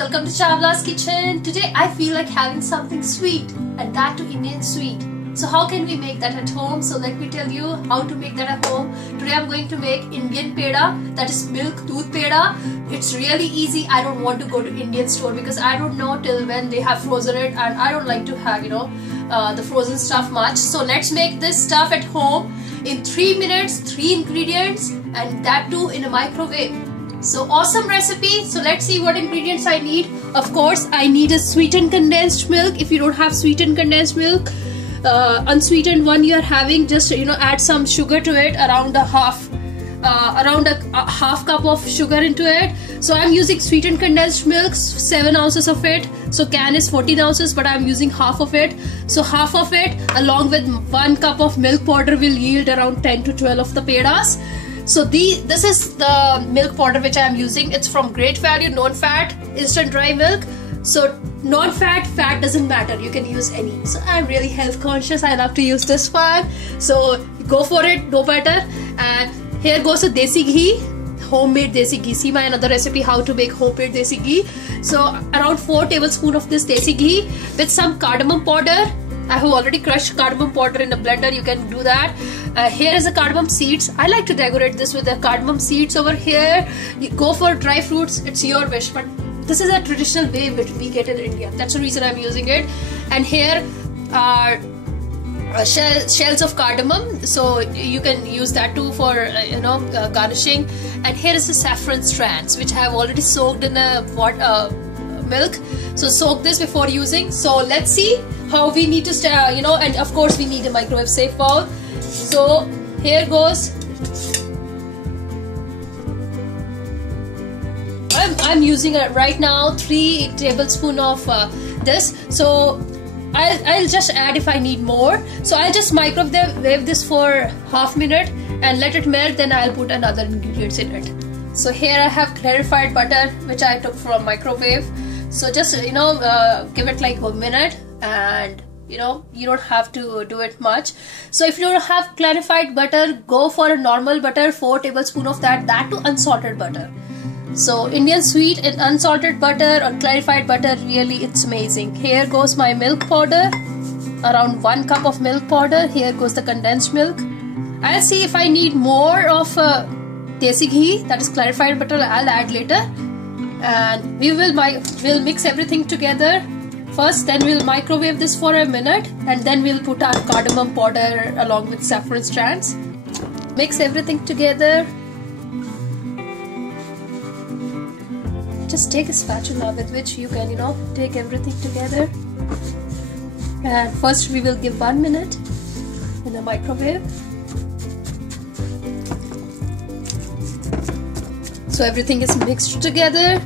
welcome to Chawla's Kitchen. Today I feel like having something sweet, and that too Indian sweet. So how can we make that at home? So let me tell you how to make that at home. Today I'm going to make Indian peda, that is milk doodh peda. It's really easy. I don't want to go to Indian store because I don't know till when they have frozen it, and I don't like to have the frozen stuff much. So let's make this stuff at home in 3 minutes, 3 ingredients, and that too in a microwave. So awesome recipe. So let's see what ingredients I need. Of course I need a sweetened condensed milk. If you don't have sweetened condensed milk, unsweetened one you are having, just add some sugar to it, around a half cup of sugar into it. So I'm using sweetened condensed milk, 7 ounces of it. So can is 14 ounces, but I'm using half of it. So half of it along with 1 cup of milk powder will yield around 10 to 12 of the pedas. So this is the milk powder which I am using. It's from Great Value, non-fat, instant dry milk. So non-fat, fat doesn't matter. You can use any. So I'm really health conscious. I love to use this one. So go for it, no matter. And here goes the desi ghee, homemade desi ghee. See my another recipe how to make homemade desi ghee. So around 4 tablespoons of this desi ghee with some cardamom powder. I have already crushed cardamom powder in a blender. You can do that. Here is the cardamom seeds. I like to decorate this with the cardamom seeds over here. You go for dry fruits. It's your wish, but this is a traditional way which we get in India. That's the reason I'm using it. And here are shells of cardamom. So you can use that too for garnishing. And here is the saffron strands, which I have already soaked in a milk. So soak this before using. So let's see how we need to and of course we need a microwave safe bowl. So here goes. I'm using right now 3 tablespoons of this. So I'll just add if I need more. So I'll just microwave this for half minute and let it melt. Then I'll put another ingredients in it. So here I have clarified butter which I took from microwave. So just give it like a minute, and you don't have to do it much. So if you don't have clarified butter, go for a normal butter, 4 tablespoons of that too unsalted butter. So Indian sweet and unsalted butter or clarified butter, really it's amazing. Here goes my milk powder, around 1 cup of milk powder. Here goes the condensed milk. I'll see if I need more of desi ghee, that is clarified butter. I'll add later. And we'll mix everything together first, then we'll microwave this for a minute, and then we'll put our cardamom powder along with saffron strands. Mix everything together. Just take a spatula with which you can take everything together. And first we will give 1 minute in the microwave. So everything is mixed together.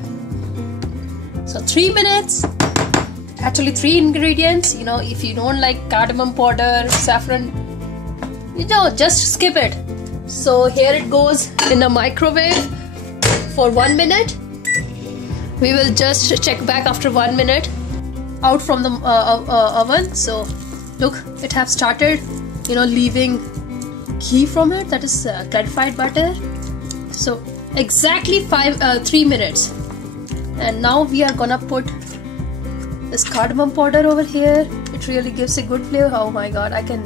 So 3 minutes. Actually 3 ingredients. If you don't like cardamom powder, saffron, just skip it. So here it goes in a microwave for 1 minute. We will just check back after 1 minute out from the oven. So look, it have started leaving ghee from it, that is clarified butter. So exactly 3 minutes. And now we are gonna put this cardamom powder over here. It really gives a good flavor. Oh my god, I can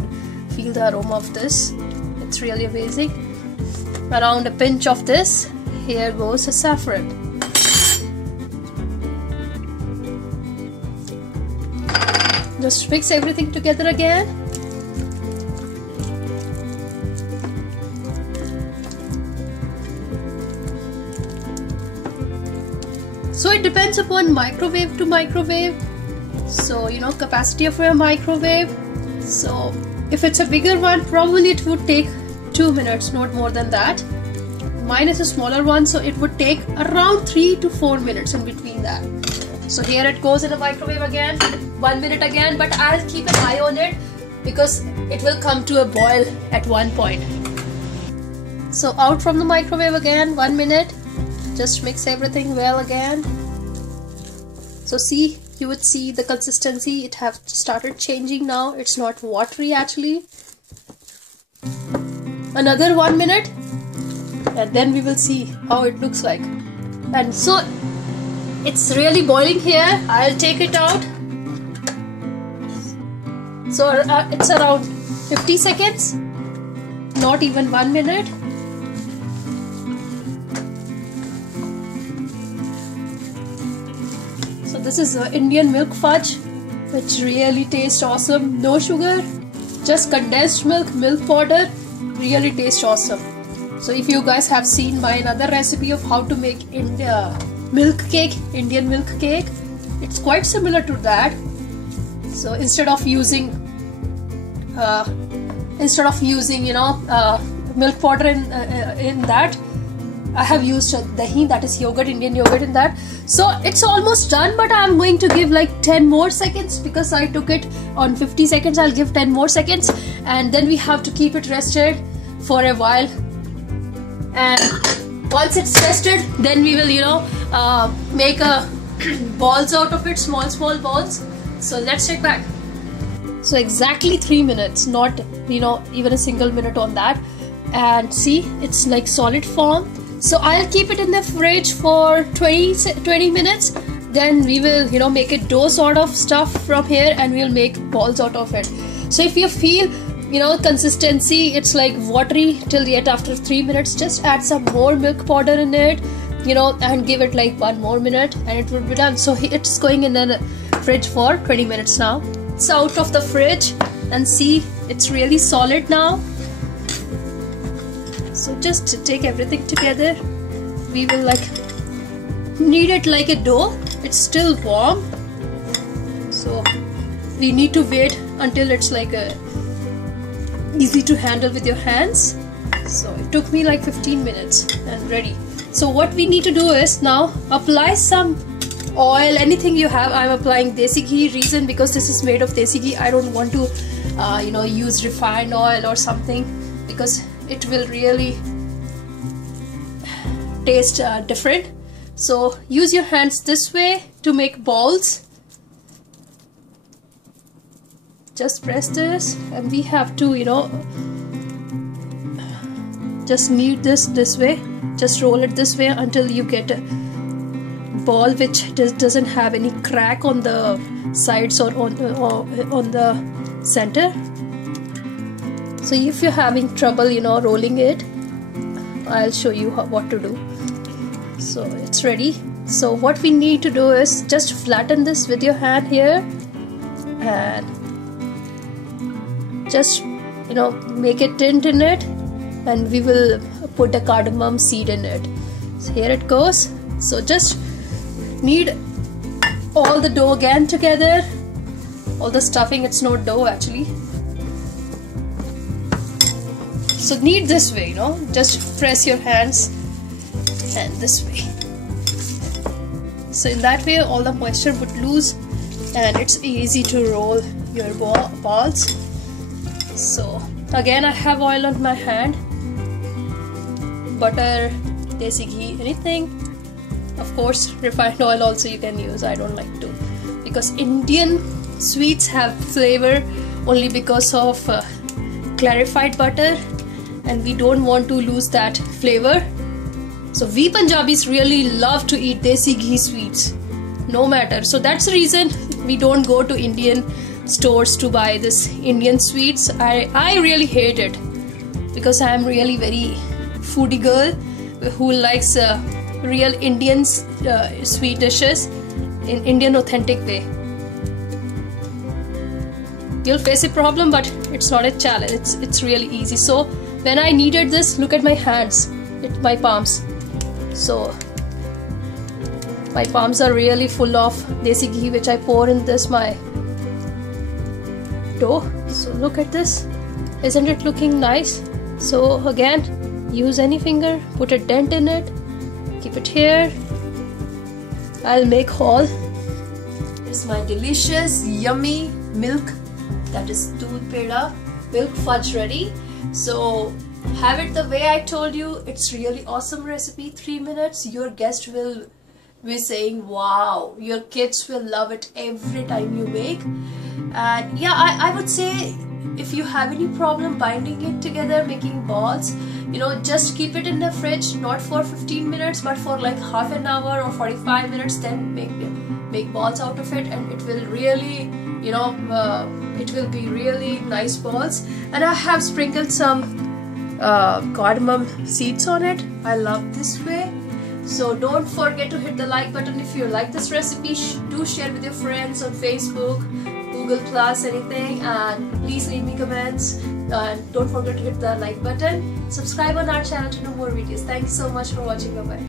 feel the aroma of this. It's really amazing. Around a pinch of this. Here goes the saffron. Just mix everything together again. So it depends upon microwave to microwave. So capacity of your microwave. So if it's a bigger one, probably it would take 2 minutes, not more than that. Mine is a smaller one, so it would take around 3 to 4 minutes in between that. So here it goes in the microwave again, 1 minute again, but I'll keep an eye on it because it will come to a boil at one point. So out from the microwave again, 1 minute. Just mix everything well again. So see, you would see the consistency, it have started changing now. It's not watery actually. Another 1 minute, and then we will see how it looks like. And so It's really boiling here. I'll take it out. So it's around 50 seconds, not even 1 minute. So this is Indian milk fudge, which really tastes awesome. No sugar, just condensed milk, milk powder, really tastes awesome. So if you guys have seen my another recipe of how to make milk cake, Indian milk cake, it's quite similar to that. So instead of using milk powder in that, I have used dahi, that is yogurt, Indian yogurt in that. So it's almost done, but I'm going to give like 10 more seconds because I took it on 50 seconds. I'll give 10 more seconds, and then we have to keep it rested for a while. And once it's rested, then we will make balls out of it, small balls. So let's check back. So exactly 3 minutes, not even a single minute on that. And see, it's like solid form. So I'll keep it in the fridge for 20 minutes. Then we will make a dough sort of stuff from here, and we'll make balls out of it. So if you feel consistency, it's like watery till yet after 3 minutes, just add some more milk powder in it, and give it like 1 more minute, and it will be done. So it's going in the fridge for 20 minutes now. It's out of the fridge, and see, it's really solid now. So just to take everything together, we will knead it like a dough. It's still warm, so we need to wait until it's easy to handle with your hands. So it took me like 15 minutes and ready. So what we need to do is now apply some oil, anything you have. I'm applying desi ghee. Reason, because this is made of desi ghee. I don't want to use refined oil or something, because it will really taste different. So use your hands this way to make balls. Just press this, and we have to just knead this way. Just roll it this way until you get a ball which doesn't have any crack on the sides or on the center. So if you're having trouble rolling it, I'll show you what to do. So it's ready. So what we need to do is just flatten this with your hand here, and just make a tint in it, and we will put a cardamom seed in it. So here it goes. So just knead all the dough again together, all the stuffing. It's not dough actually. So knead this way, just press your hands and this way. So in that way all the moisture would lose, and it's easy to roll your balls. So again, I have oil on my hand, butter, desi ghee, anything. Of course, refined oil also you can use. I don't like to, because Indian sweets have flavor only because of clarified butter, and we don't want to lose that flavor. So we Punjabis really love to eat desi ghee sweets, no matter. So that's the reason we don't go to Indian stores to buy this Indian sweets. I really hate it, because I am really very foodie girl who likes real Indian sweet dishes in Indian authentic way. You'll face a problem, but it's not a challenge. It's really easy. So when I kneaded this, look at my hands, my palms. So my palms are really full of desi ghee, which I pour in this my dough. So look at this, isn't it looking nice? So again, use any finger, put a dent in it, keep it here. I'll make haul. It's my delicious yummy milk, that is doodh peda milk fudge ready. So have it the way I told you. It's really awesome recipe. 3 minutes, your guest will be saying wow. Your kids will love it every time you make. And yeah, I would say if you have any problem binding it together, making balls, just keep it in the fridge, not for 15 minutes but for like half an hour or 45 minutes, then make balls out of it, and it will really it will be really nice balls. And I have sprinkled some cardamom seeds on it. I love this way. So don't forget to hit the like button if you like this recipe. Do share with your friends on Facebook, Google Plus, anything, and please leave me comments, and don't forget to hit the like button. Subscribe on our channel to know more videos. Thank you so much for watching. Bye bye.